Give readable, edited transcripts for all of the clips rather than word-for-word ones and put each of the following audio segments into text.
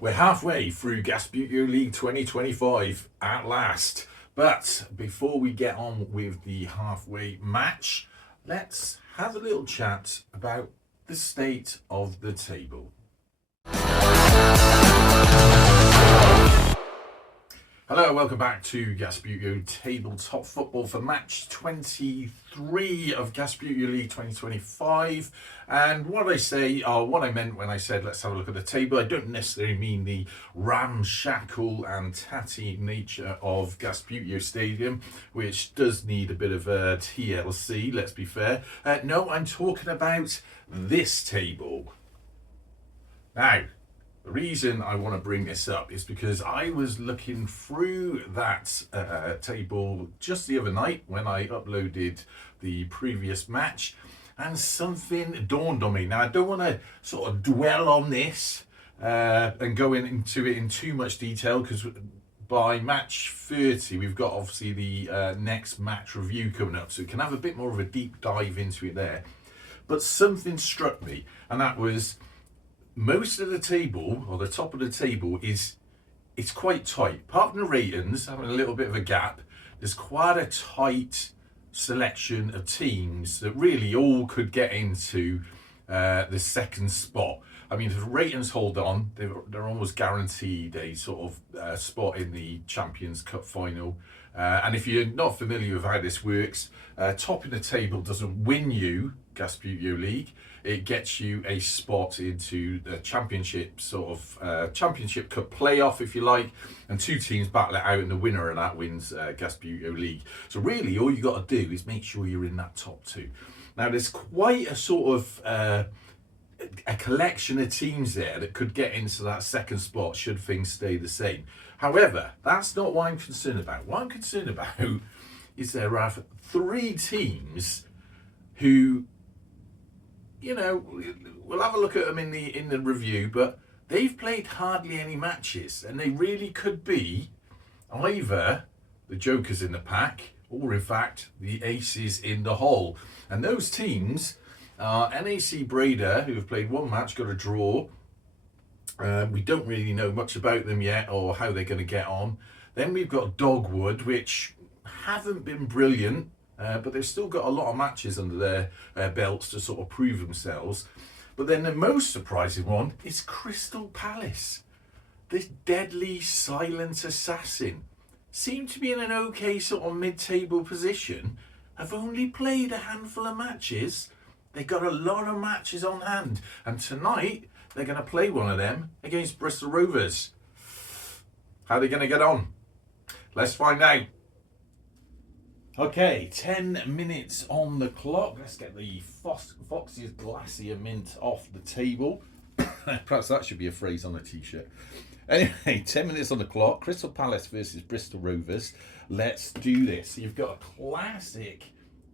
We're halfway through Gasbbuteo League 2025 at last. But before we get on with the halfway match, let's have a little chat about the state of the table. Hello, welcome back to Gasbbuteo Tabletop Football for match 23 of Gasbbuteo League 2025. And what I meant when I said let's have a look at the table, I don't necessarily mean the ramshackle and tatty nature of Gasbbuteo Stadium, which does need a bit of a TLC, let's be fair. No, I'm talking about this table. Now, the reason I want to bring this up is because I was looking through that table just the other night when I uploaded the previous match, and something dawned on me. Now, I don't want to sort of dwell on this and go into it in too much detail, because by match 30 we've got obviously the next match review coming up, so we can have a bit more of a deep dive into it there. But something struck me, and that was most of the table, or the top of the table, it's quite tight. Apart from the ratings having a little bit of a gap, there's quite a tight selection of teams that really all could get into the second spot. I mean, if the ratings hold on, they're almost guaranteed a sort of spot in the Champions Cup final. And if you're not familiar with how this works, topping the table doesn't win you Gasbbuteo League. It gets you a spot into the championship, championship cup playoff, if you like, and two teams battle it out, and the winner of that wins Gasbbuteo League. So really, all you got to do is make sure you're in that top two. Now, there's quite a sort of a collection of teams there that could get into that second spot should things stay the same. However, that's not what I'm concerned about. What I'm concerned about is there are three teams who, you know, we'll have a look at them in the review, but they've played hardly any matches, and they really could be either the jokers in the pack or, in fact, the aces in the hole. And those teams are NAC Breda, who have played one match, got a draw. We don't really know much about them yet or how they're going to get on. Then we've got Dogwood, which haven't been brilliant, but they've still got a lot of matches under their belts to sort of prove themselves. But then the most surprising one is Crystal Palace. This deadly silent assassin seem to be in an okay sort of mid-table position. Have only played a handful of matches. They got a lot of matches on hand, and tonight they're going to play one of them against Bristol Rovers. How are they going to get on? Let's find out. Okay, 10 minutes on the clock. Let's get the Fox's Glacier Mint off the table. Perhaps that should be a phrase on a t-shirt. Anyway, 10 minutes on the clock. Crystal Palace versus Bristol Rovers. Let's do this. You've got a classic,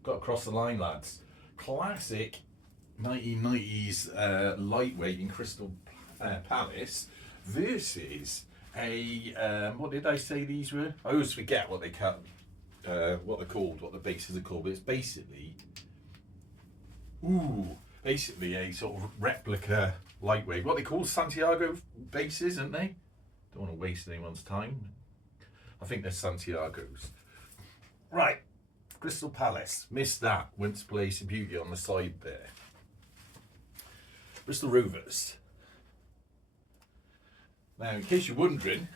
got across the line, lads. Classic 1990s lightweight in Crystal Palace versus a what did I say these were? I always forget what they're called, what the bases are called, but it's basically a sort of replica lightweight. What they call Santiago bases, aren't they? Don't want to waste anyone's time. I think they're Santiagos. Right, Crystal Palace, missed that. Went to play some beauty on the side there. Bristol Rovers. Now, in case you're wondering,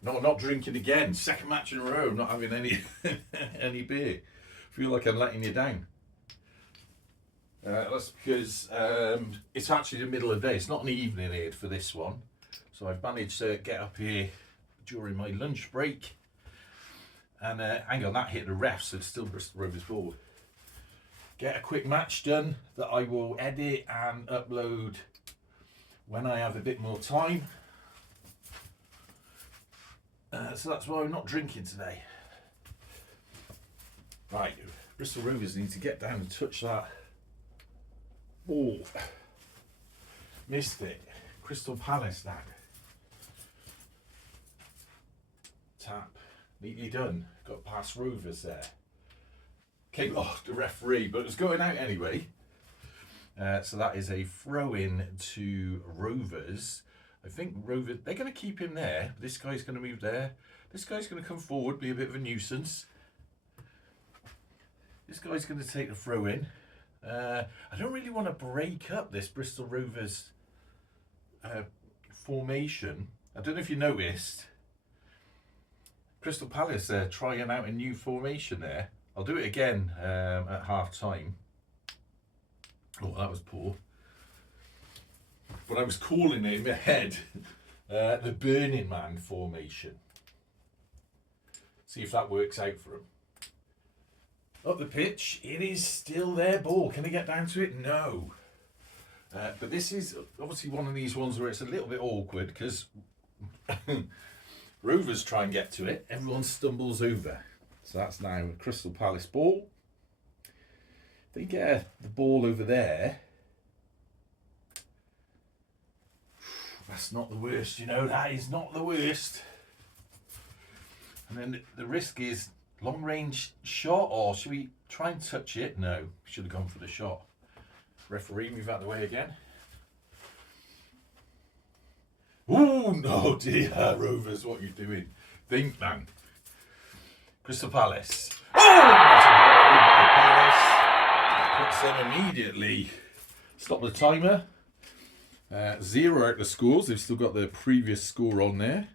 no, not drinking again. Second match in a row, not having any beer. Feel like I'm letting you down. That's because it's actually the middle of the day. It's not an evening aid for this one. So I've managed to get up here during my lunch break. And hang on, that hit the ref, so it's still Bristol Rovers ball. Get a quick match done that I will edit and upload when I have a bit more time. So that's why I'm not drinking today. Right, Bristol Rovers need to get down and touch that ball. Missed it. Crystal Palace, that. Tap. Neatly done. Got past Rovers there. Came off the referee, but it was going out anyway. So that is a throw-in to Rovers. I think Rovers, they're going to keep him there. This guy's going to move there. This guy's going to come forward, be a bit of a nuisance. This guy's going to take the throw in. I don't really want to break up this Bristol Rovers formation. I don't know if you noticed. Crystal Palace trying out a new formation there. I'll do it again at half time. Oh, that was poor. But I was calling it in my head the Burning Man formation. See if that works out for him. Up the pitch, it is still their ball. Can they get down to it? No. But this is obviously one of these ones where it's a little bit awkward because Rovers try and get to it. Everyone stumbles over. So that's now a Crystal Palace ball. They get the ball over there. That's not the worst, you know. That is not the worst. And then the risk is long range shot, or should we try and touch it? No, we should have gone for the shot. Referee, move out of the way again. Oh no, dear Rovers, what are you doing? Think, man. Crystal Palace. Oh, that's a goal by Palace. Puts them immediately. Stop the timer. 0 out the scores. They've still got the previous score on there.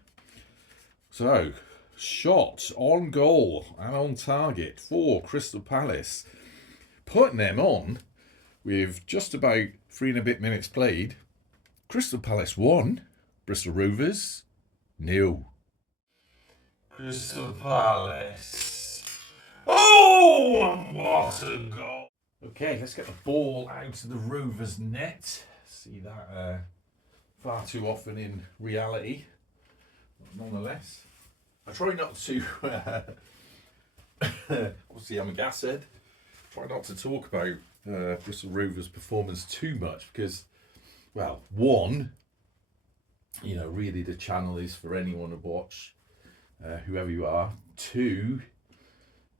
So, shot on goal and on target for Crystal Palace. Putting them on with just about 3 and a bit minutes played. Crystal Palace 1, Bristol Rovers 0. Crystal Palace. Oh, what a goal. Okay, let's get the ball out of the Rovers net. See that far too often in reality. Nonetheless, I try not to, obviously I'm a gashead, try not to talk about Bristol Rovers' performance too much because, well, one, you know, really the channel is for anyone to watch, whoever you are. Two,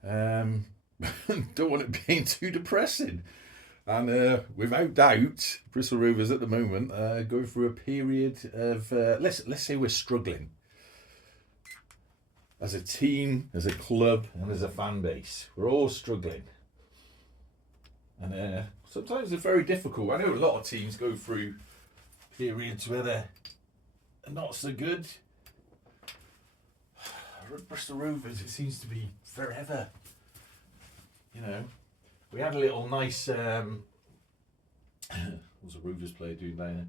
don't want it being too depressing. And without doubt, Bristol Rovers at the moment going through a period of, let's say we're struggling. As a team, as a club, and as a fan base. We're all struggling. And sometimes it's very difficult. I know a lot of teams go through periods where they're not so good. Bristol Rovers, it seems to be forever. You know, we had a little nice, what was a Rovers player doing down there?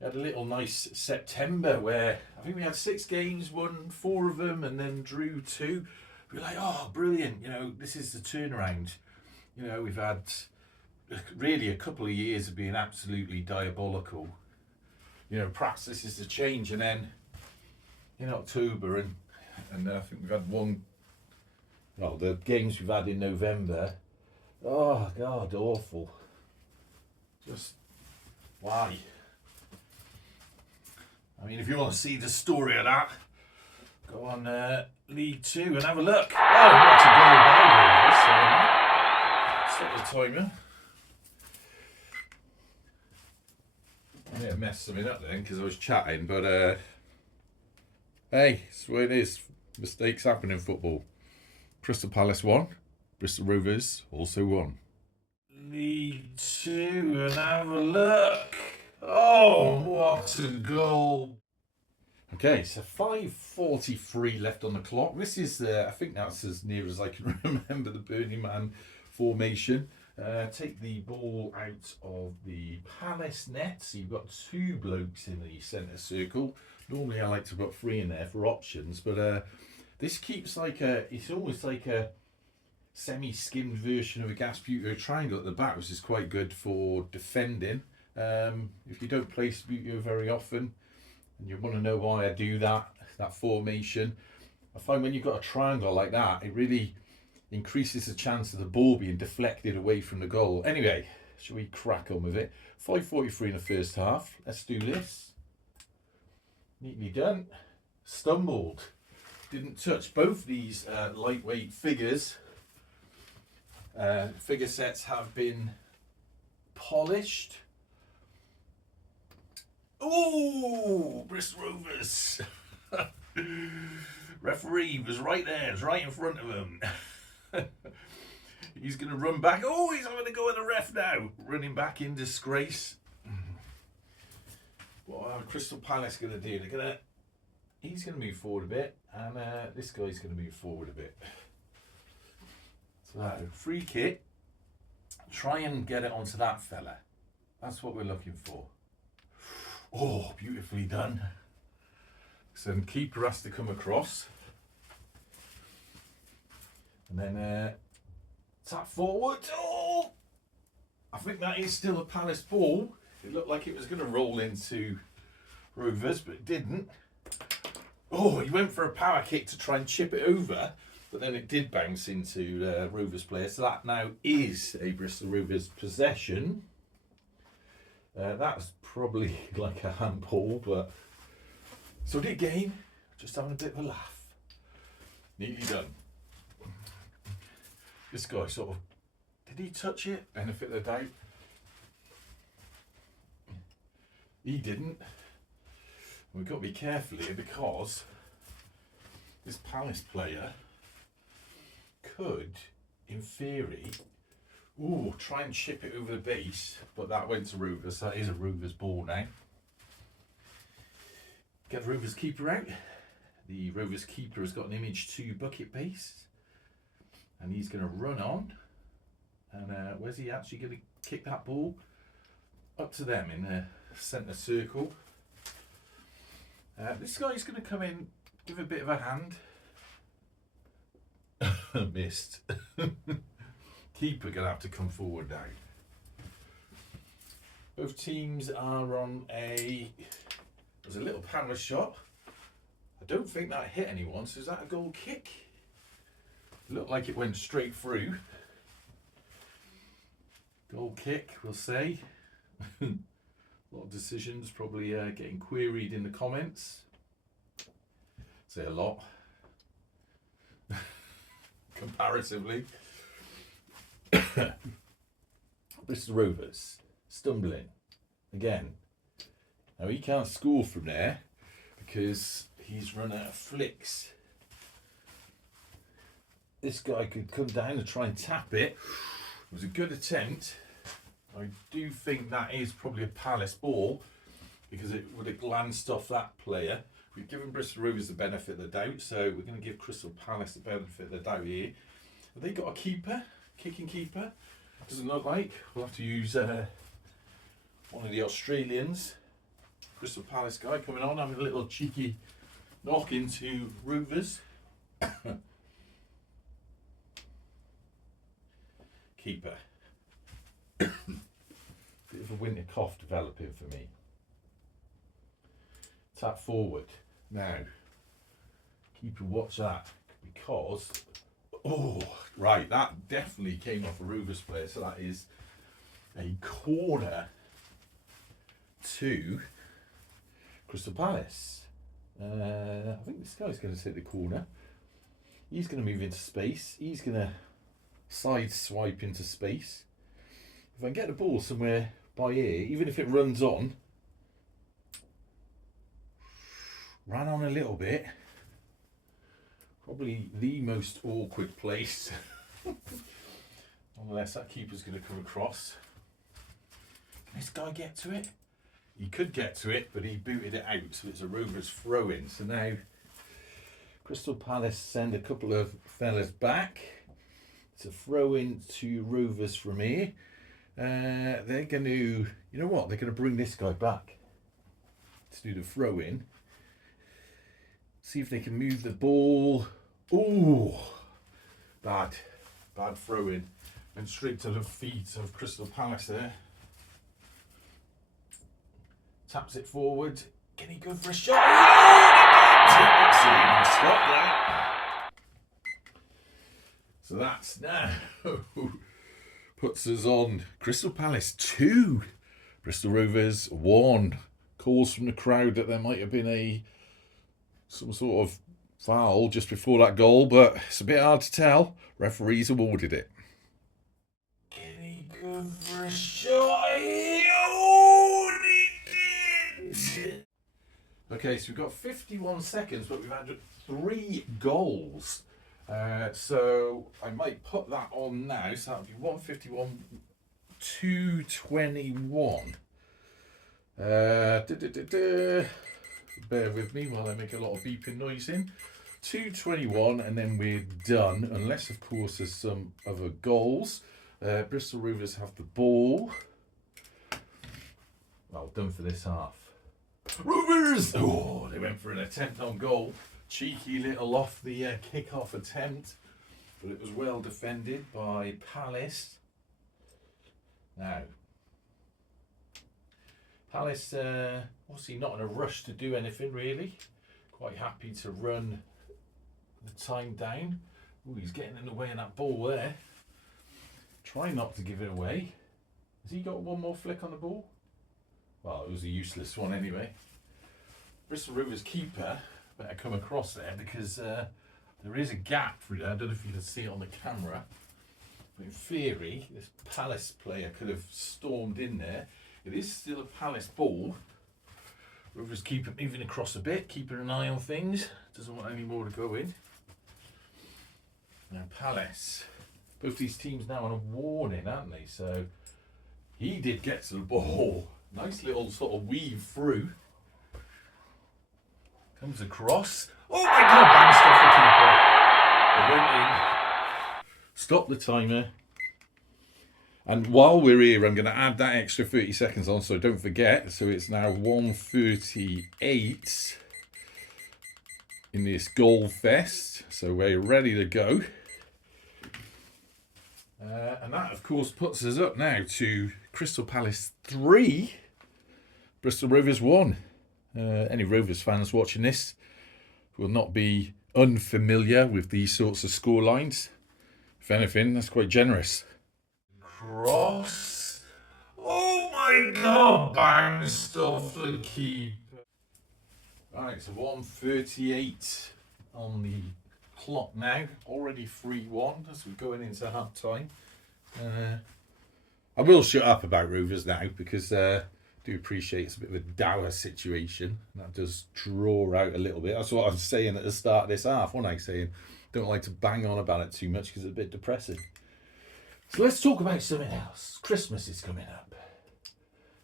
We had a little nice September where I think we had 6 games, won 4 of them, and then drew 2. We were like, oh, brilliant! You know, this is the turnaround. You know, we've had really a couple of years of being absolutely diabolical. You know, perhaps this is the change. And then in October, and I think we've had one. Well, the games we've had in November. Oh God, awful. Just why? I mean, if you want to see the story of that, go on League 2 and have a look. Oh, what a goal by Rovers. Stop the timer. I may have messed something up then because I was chatting, but hey, that's what it is. Mistakes happen in football. Crystal Palace 1, Bristol Rovers also 1. League 2 and have a look. Oh, what a goal. Okay, so 5:43 left on the clock. This is, I think that's as near as I can remember the Burning Man formation. Take the ball out of the Palace net. So you've got 2 blokes in the centre circle. Normally I like to put 3 in there for options, but this keeps like it's almost like a semi-skimmed version of a Gasbbuteo triangle at the back, which is quite good for defending. If you don't play Gasbbuteo very often, and you want to know why I do that formation, I find when you've got a triangle like that, it really increases the chance of the ball being deflected away from the goal. Anyway, shall we crack on with it? 5:43 in the first half. Let's do this. Neatly done. Stumbled. Didn't touch both these lightweight figures. Figure sets have been polished. Oh, Bristol Rovers. Referee was right there. It was right in front of him. He's going to run back. Oh, he's having to go with the ref now. Running back in disgrace. What are Crystal Palace going to do? He's going to move forward a bit. And this guy's going to move forward a bit. So, free kick. Try and get it onto that fella. That's what we're looking for. Oh, beautifully done. So the keeper has to come across. And then tap forward. Oh! I think that is still a Palace ball. It looked like it was going to roll into Rovers, but it didn't. Oh, he went for a power kick to try and chip it over, but then it did bounce into Rovers player. So that now is a Bristol Rovers possession. That was probably like a handball, but so did game. Just having a bit of a laugh. Neatly done. This guy sort of, did he touch it? Benefit of the doubt. He didn't. We've got to be careful here because this Palace player could, in theory, try and chip it over the base, but that went to Rovers. That is a Rovers ball now. Get the Rovers keeper out. The Rovers keeper has got an image to bucket base, and he's going to run on. And where's he actually going to kick that ball? Up to them in the centre circle. This guy's going to come in, give a bit of a hand. Missed. Keeper going to have to come forward now. Both teams are on there's a little Palace shot. I don't think that hit anyone, so is that a goal kick? Looked like it went straight through. Goal kick, we'll say. A lot of decisions probably getting queried in the comments. Say a lot. Comparatively. Bristol Rovers stumbling again. Now he can't score from there because he's run out of flicks. This guy could come down and try and tap it. It was a good attempt. I do think that is probably a Palace ball because it would have glanced off that player. We've given Bristol Rovers the benefit of the doubt, so we're going to give Crystal Palace the benefit of the doubt here. Have they got a keeper? Kicking keeper? Doesn't look like. We'll have to use one of the Australians. Crystal Palace guy coming on, having a little cheeky knock into Rovers. Keeper. Bit of a winter cough developing for me. Tap forward. Now, keeper, watch that. Because, right, that definitely came off a Rovers player. So that is a corner to Crystal Palace. I think this guy's going to take the corner. He's going to move into space. He's going to side swipe into space. If I can get the ball somewhere by here, even if it runs on, ran on a little bit, probably the most awkward place, unless that keeper's going to come across. Can this guy get to it? He could get to it, but he booted it out, so it's a Rovers throw-in. So now Crystal Palace send a couple of fellas back. It's a throw-in to Rovers from here. They're going to, you know what, they're going to bring this guy back to do the throw-in. See if they can move the ball. Ooh, bad throw-in. Went straight to the feet of Crystal Palace there. Taps it forward. Can he go for a shot? Excellent. Stop that. So that's now puts us on Crystal Palace 2, Bristol Rovers 1. Calls from the crowd that there might have been some sort of foul just before that goal, but it's a bit hard to tell. Referees awarded it. Can he go for a shot? Oh, he did! Okay, so we've got 51 seconds, but we've had 3 goals. So I might put that on now. So that would be 151, 221. Bear with me while I make a lot of beeping noise in. 221, and then we're done, unless of course there's some other goals. Bristol Rovers have the ball. Well, done for this half. Rovers! Oh, they went for an attempt on goal. Cheeky little off the kick-off attempt, but it was well defended by Palace. Now, Palace, obviously not in a rush to do anything really. Quite happy to run the time down. Ooh, he's getting in the way of that ball there. Try not to give it away. Has he got one more flick on the ball? Well, it was a useless one anyway. Bristol Rovers keeper better come across there, because there is a gap through there. I don't know if you can see it on the camera, but in theory this Palace player could have stormed in there. It is still a Palace ball. Rovers keeper moving across a bit, keeping an eye on things. Doesn't want any more to go in. Now Palace, both these teams now on a warning, aren't they? So he did get to the ball. Nice little sort of weave through. Comes across. Oh my God, bounced off the keeper. It went in. Stop the timer. And while we're here, I'm going to add that extra 30 seconds on, so don't forget. So it's now 1:38 in this goal fest. So we're ready to go. And that, of course, puts us up now to Crystal Palace 3, Bristol Rovers 1. Any Rovers fans watching this will not be unfamiliar with these sorts of score lines. If anything, that's quite generous. Cross. Oh my God, bounced off the keeper. Right, so 1:38 on the clock now. Already 3-1 as we're going into half time. I will shut up about Rovers now, because I do appreciate it's a bit of a dour situation. That does draw out a little bit. That's what I was saying at the start of this half, wasn't I? Saying don't like to bang on about it too much because it's a bit depressing. So let's talk about something else. Christmas is coming up.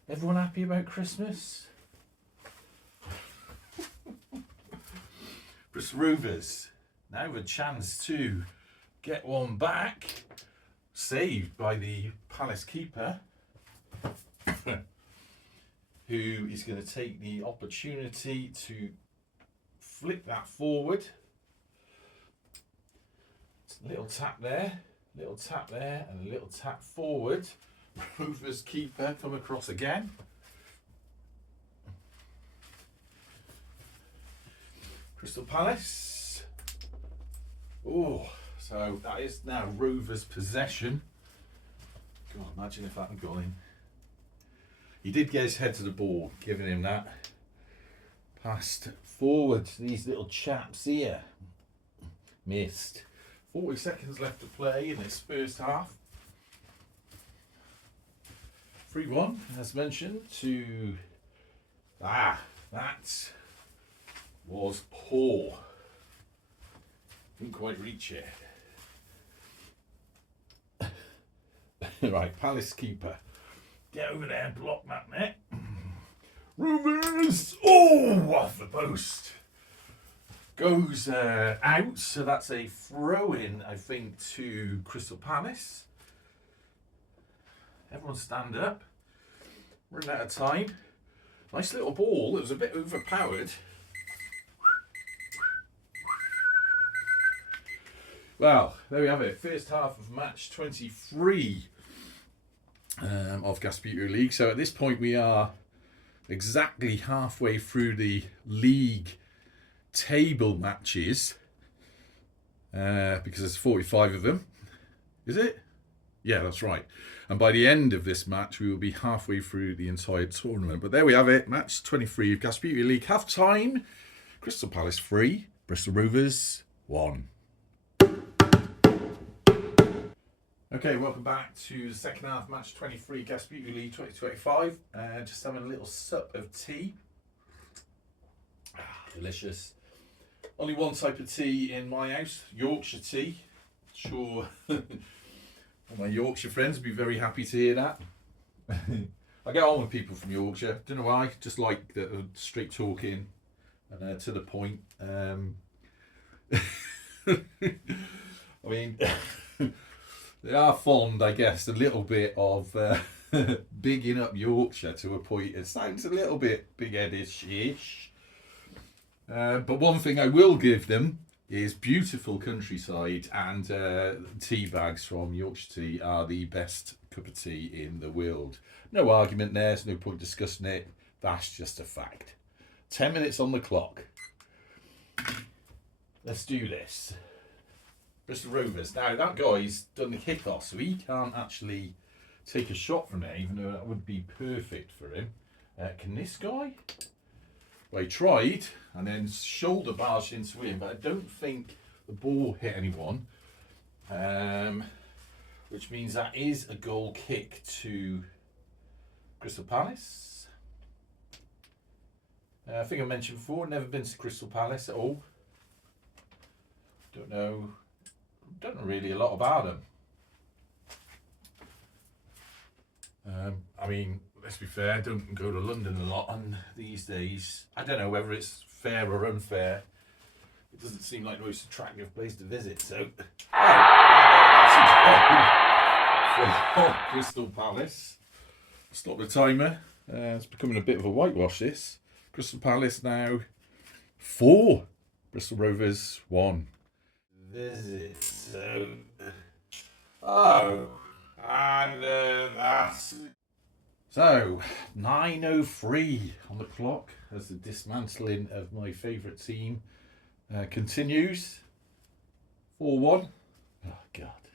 Everyone happy about Christmas? Bristol Rovers now have a chance to get one back, saved by the Palace keeper, who is going to take the opportunity to flick that forward. Little tap there, and a little tap forward. Rovers keeper come across again. Crystal Palace. Oh, so that is now Rovers possession. God, imagine if that had gone in. He did get his head to the ball, giving him that. Passed forward to these little chaps here. Missed. 40 seconds left to play in this first half. 3-1, as mentioned, to... that was poor. Didn't quite reach it. Right, Palace keeper. Get over there and block that net. Rovers! Oh, off the post. Goes out, so that's a throw-in, I think, to Crystal Palace. Everyone stand up. Running out of time. Nice little ball. It was a bit overpowered. Well, there we have it. First half of match 23 of Gasbbuteo League. So at this point we are exactly halfway through the league table matches, because there's 45 of them. Is it? Yeah, that's right. And by the end of this match, we will be halfway through the entire tournament. But there we have it. Match 23 of Gasbbuteo League. Half time. Crystal Palace 3. Bristol Rovers 1. Okay, welcome back to the second half, match 23, Gasbbuteo League 2025. Just having a little sup of tea. delicious. Only one type of tea in my house, Yorkshire tea. Sure, all my Yorkshire friends would be very happy to hear that. I get on with people from Yorkshire. Don't know why. Just like the straight talking and to the point. I mean, they are fond, I guess, a little bit of bigging up Yorkshire to a point. It sounds a little bit big-headed-ish. But one thing I will give them is beautiful countryside, and tea bags from Yorkshire Tea are the best cup of tea in the world. No argument there, there's no point discussing it. That's just a fact. 10 minutes on the clock. Let's do this. Bristol Rovers. Now, that guy's done the kickoff, so he can't actually take a shot from there, even though that would be perfect for him. Can this guy? Well, he tried and then shoulder barged into him, but I don't think the ball hit anyone. Which means that is a goal kick to Crystal Palace. I think I mentioned before, never been to Crystal Palace at all. Don't know really a lot about them. I mean, let's be fair, I don't go to London a lot, and these days, I don't know whether it's fair or unfair. It doesn't seem like the most attractive place to visit, so... for Crystal Palace. Stop the timer. It's becoming a bit of a whitewash, this. Crystal Palace now 4. Bristol Rovers 1. Visit. So... Oh. And that's... So, 9:03 on the clock as the dismantling of my favourite team continues. 4-1. Oh, God.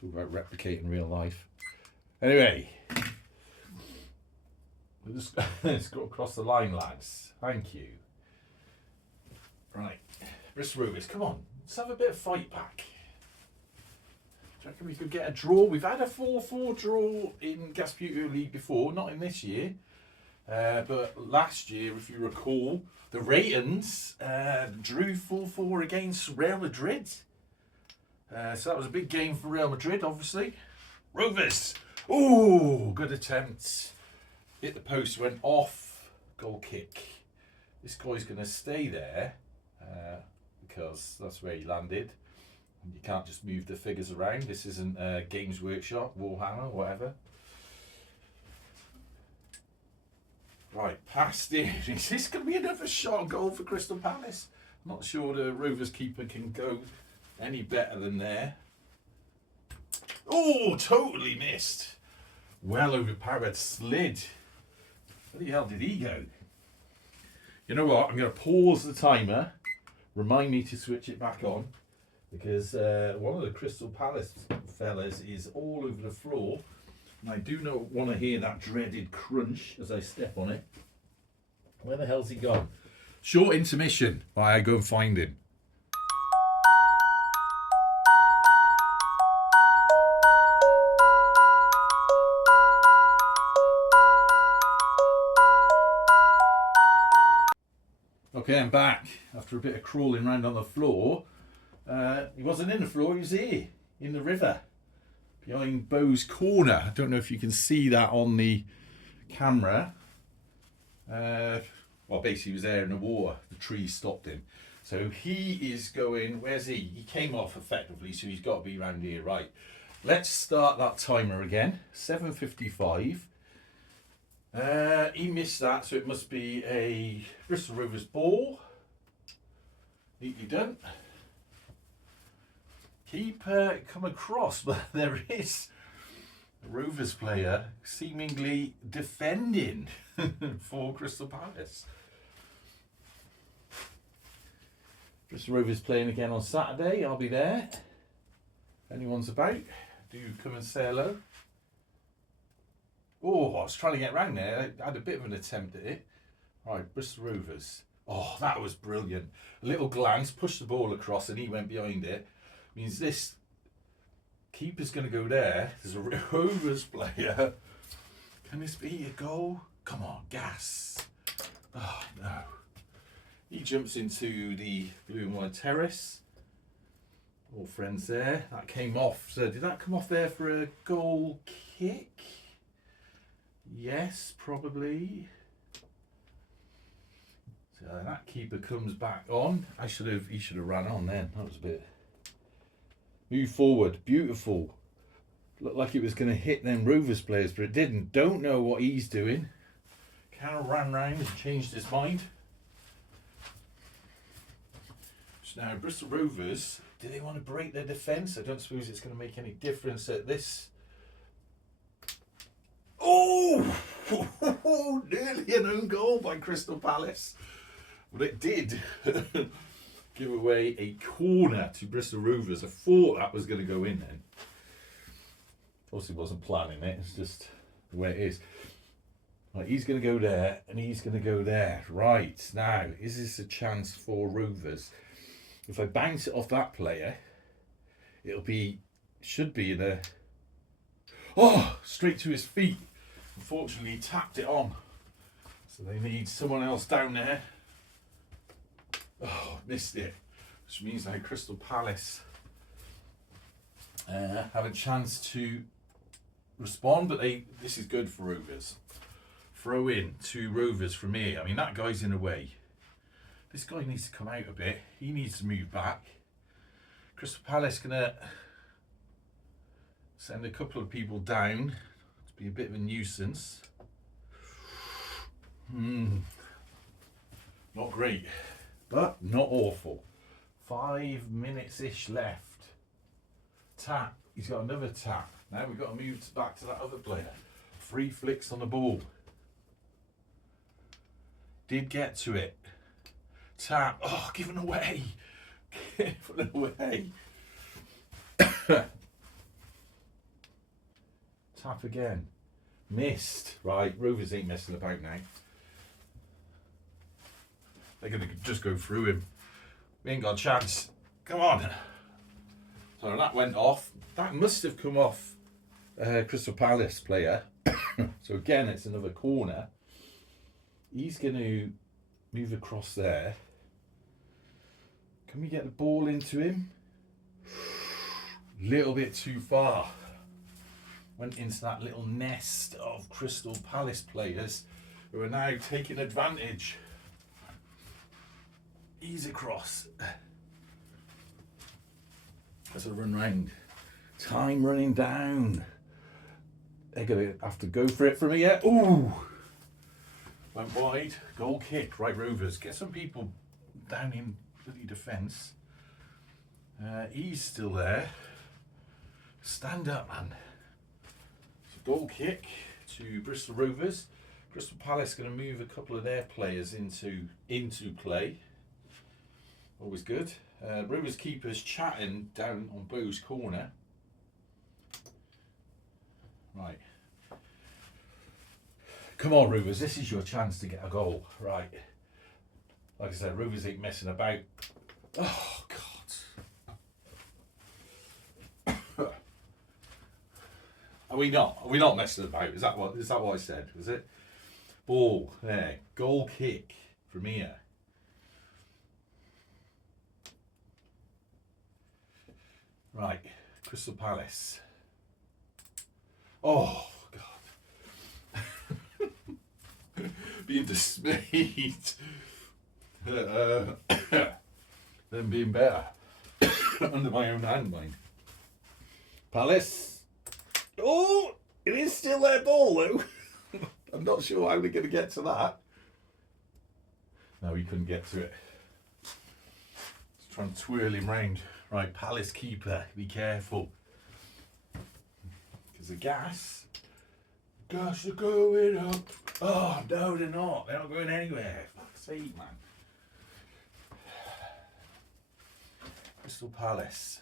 Talk about replicating real life. Anyway, let's go across the line, lads. Thank you. Right, Bristol Rovers, come on. Let's have a bit of fight back. Do you reckon we could get a draw? We've had a 4-4 draw in Gasbbuteo League before, not in this year. But last year, if you recall, the Ratons drew 4-4 against Real Madrid. So that was a big game for Real Madrid, obviously. Rovers! Oh, good attempt. Hit the post, went off. Goal kick. This guy's going to stay there because that's where he landed. You can't just move the figures around. This isn't Games Workshop, Warhammer, whatever. Right, past in. Is this going to be another shot on goal for Crystal Palace? I'm not sure the Rovers keeper can go any better than there. Oh, totally missed. Well overpowered, slid. Where the hell did he go? You know what? I'm going to pause the timer. Remind me to switch it back on. Because one of the Crystal Palace fellas is all over the floor. And I do not want to hear that dreaded crunch as I step on it. Where the hell's he gone? Short intermission while I go and find him. Okay, I'm back after a bit of crawling around on the floor. He wasn't in the floor, he was here, in the river, behind Bo's corner. I don't know if you can see that on the camera. Well, basically he was there in the water, the tree stopped him. So he is going, where's he? He came off effectively, so he's got to be around here, right. Let's start that timer again, 7:55. He missed that, so it must be a Bristol Rovers ball. Neatly done. Keep come across, but there is a Rovers player seemingly defending for Crystal Palace. Bristol Rovers playing again on Saturday. I'll be there. If anyone's about, do come and say hello. Oh, I was trying to get round there. I had a bit of an attempt at it. Right, Bristol Rovers. Oh, that was brilliant. A little glance, pushed the ball across, and he went behind it. Means this keeper's going to go there. There's a Rovers player. Can this be a goal? Come on, gas. Oh, no. He jumps into the blue and white terrace. All friends there. That came off. So did that come off there for a goal kick? Yes, probably. So that keeper comes back on. He should have ran on then. That was a bit. Move forward. Beautiful. Looked like it was going to hit them Rovers players, but it didn't. Don't know what he's doing. Carroll ran round and changed his mind. So now Bristol Rovers, do they want to break their defence? I don't suppose it's going to make any difference at this. Oh! Nearly an own goal by Crystal Palace. But it did give away a corner to Bristol Rovers. I thought that was going to go in then. Obviously wasn't planning it, it's just the way it is. Right, he's going to go there and he's going to go there. Right, now, is this a chance for Rovers? If I bounce it off that player, should be in a... Oh, straight to his feet. Unfortunately, he tapped it on. So they need someone else down there. Oh, missed it. Which means now Crystal Palace have a chance to respond, but this is good for Rovers. Throw in to Rovers from here. I mean, that guy's in the way. This guy needs to come out a bit. He needs to move back. Crystal Palace gonna send a couple of people down to be a bit of a nuisance. Not great, but not awful. 5 minutes-ish left. Tap. He's got another tap. Now we've got to move back to that other player. 3 flicks on the ball. Did get to it. Tap. Oh, given away. Given away. Tap again. Missed. Right, Rovers ain't messing about now. They're going to just go through him. We ain't got a chance. Come on. So that went off. That must have come off Crystal Palace player. So again, it's another corner. He's going to move across there. Can we get the ball into him? Little bit too far. Went into that little nest of Crystal Palace players who are now taking advantage. Ease across. As I run round. Time running down. They're going to have to go for it from here. Ooh! Went wide. Goal kick. Right, Rovers. Get some people down in bloody defence. He's still there. Stand up, man. So goal kick to Bristol Rovers. Crystal Palace going to move a couple of their players into play. Always good. Rovers keepers chatting down on Bo's corner. Right. Come on, Rovers. This is your chance to get a goal. Right. Like I said, Rovers ain't messing about. Oh, God. Are we not? Are we not messing about? Is that what I said? Was it? Ball. There. Goal kick from here. Right. Crystal Palace. Oh, God. Being dismayed. Them being better. Under my own hand, mind. Palace. Oh, it is still their ball, though. I'm not sure how they're going to get to that. No, he couldn't get to it. Just trying to twirl him round. Right, Palace keeper, be careful. Because the gas are going up. Oh, no, they're not. They're not going anywhere. Fuck's sake, man. Crystal Palace.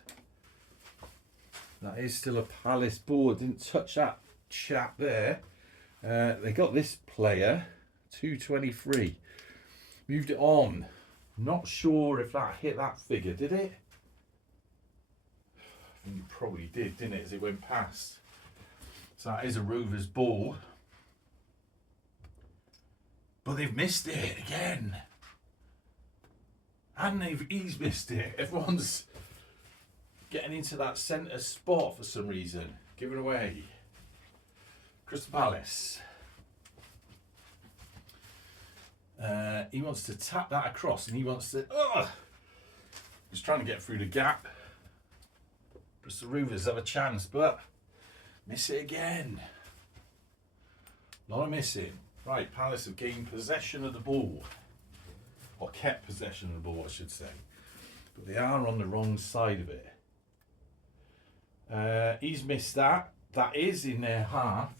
That is still a Palace ball. Didn't touch that chap there. They got this player, 223. Moved it on. Not sure if that hit that figure, did it? I think it probably did, didn't it, as it went past. So that is a Rovers ball. But they've missed it again. And he's missed it. Everyone's getting into that centre spot for some reason. Give it away. Crystal Palace. He wants to tap that across, and he wants to... He's trying to get through the gap. Bristol Rovers have a chance, but miss it again. A lot of missing. Right, Palace have gained possession of the ball. Or kept possession of the ball, I should say. But they are on the wrong side of it. He's missed that. That is in their half.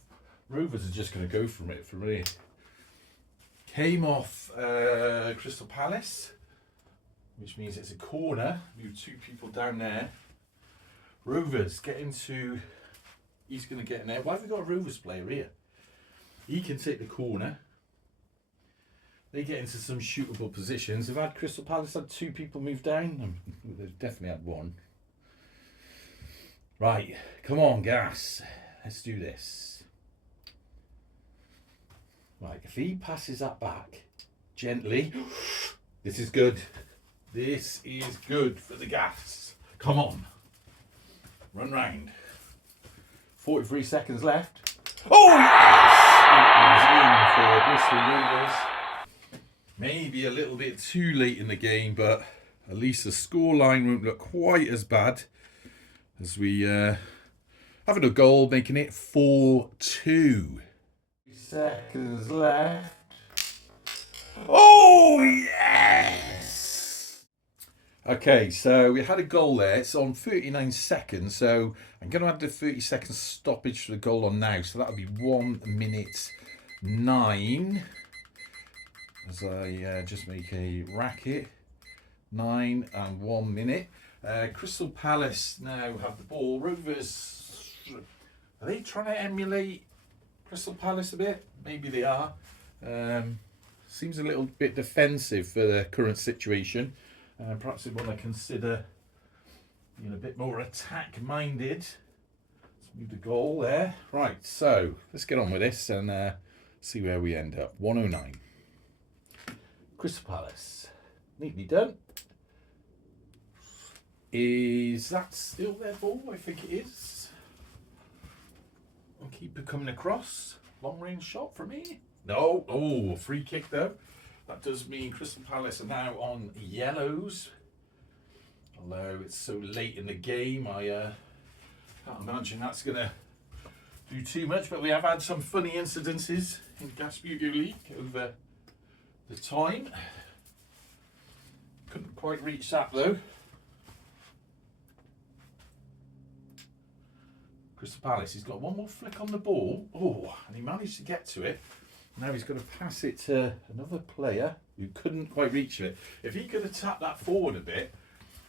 Rovers are just going to go from it from here. Came off Crystal Palace, which means it's a corner. Move two people down there. Rovers get into... He's going to get in there. Why have we got a Rovers player here? He can take the corner. They get into some shootable positions. Have had Crystal Palace had two people move down? They've definitely had one. Right, come on, Gas. Let's do this. Right, if he passes that back gently, this is good. This is good for the Gas. Come on. Run round. 43 seconds left. Oh! It was in for Bristol Rovers. Maybe a little bit too late in the game, but at least the scoreline won't look quite as bad as we having a goal, making it 4-2. Seconds left. Oh, yes! Okay, so we had a goal there. It's on 39 seconds, so I'm going to add the 30-second stoppage for the goal on now. So that'll be 1 minute 9. As I just make a racket. 9 and 1 minute. Crystal Palace now have the ball. Rovers, are they trying to emulate Crystal Palace a bit? Maybe they are. Seems a little bit defensive for the current situation. Perhaps they want to consider being a bit more attack-minded. Let's move the goal there. Right, so let's get on with this and see where we end up. 109. Crystal Palace. Neatly done. Is that still their ball? I think it is. And keeper coming across. Long range shot from me. No. Oh, free kick though. That does mean Crystal Palace are now on yellows. Although it's so late in the game, I can't imagine that's going to do too much. But we have had some funny incidences in Gasbbuteo League over the time. Couldn't quite reach that though. Crystal Palace, he's got one more flick on the ball. Oh, and he managed to get to it. Now he's got to pass it to another player who couldn't quite reach it. If he could have tapped that forward a bit,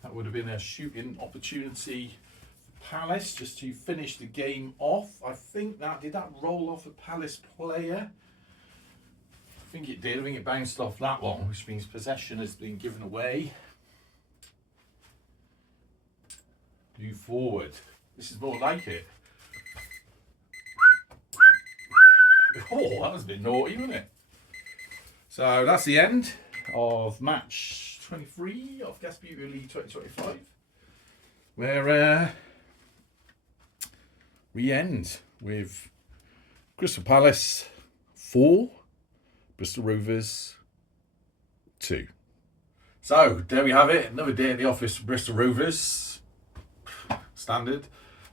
that would have been a shooting opportunity for Palace just to finish the game off. I think did that roll off a Palace player? I think it did. I think it bounced off that one, which means possession has been given away. Move forward. This is more like it. Oh, that was a bit naughty, wasn't it? So that's the end of match 23 of Gasbbuteo League 2025. Where we end with Crystal Palace 4, Bristol Rovers 2. So there we have it. Another day at the office for Bristol Rovers. Standard.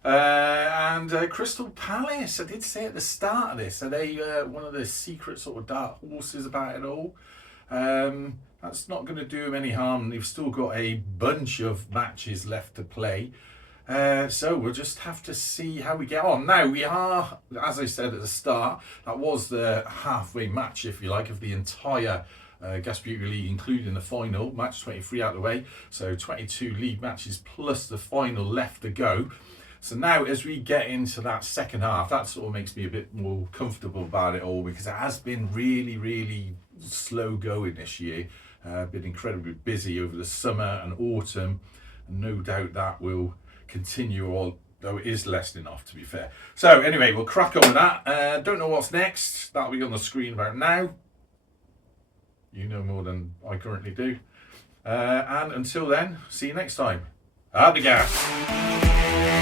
And Crystal Palace, I did say at the start of this, are they one of the secret sort of dark horses about it all? That's not going to do them any harm. They've still got a bunch of matches left to play. So we'll just have to see how we get on. Now, we are, as I said at the start, that was the halfway match, if you like, of the entire Gasbbuteo League, including the final, match 23 out of the way. So 22 league matches plus the final left to go. So now as we get into that second half, that sort of makes me a bit more comfortable about it all, because it has been really, really slow going this year. Been incredibly busy over the summer and autumn, and no doubt that will continue, although it is lessening off, to be fair. So anyway, we'll crack on with that. Don't know what's next. That'll be on the screen about now. You know more than I currently do. And until then, see you next time. Up the gas.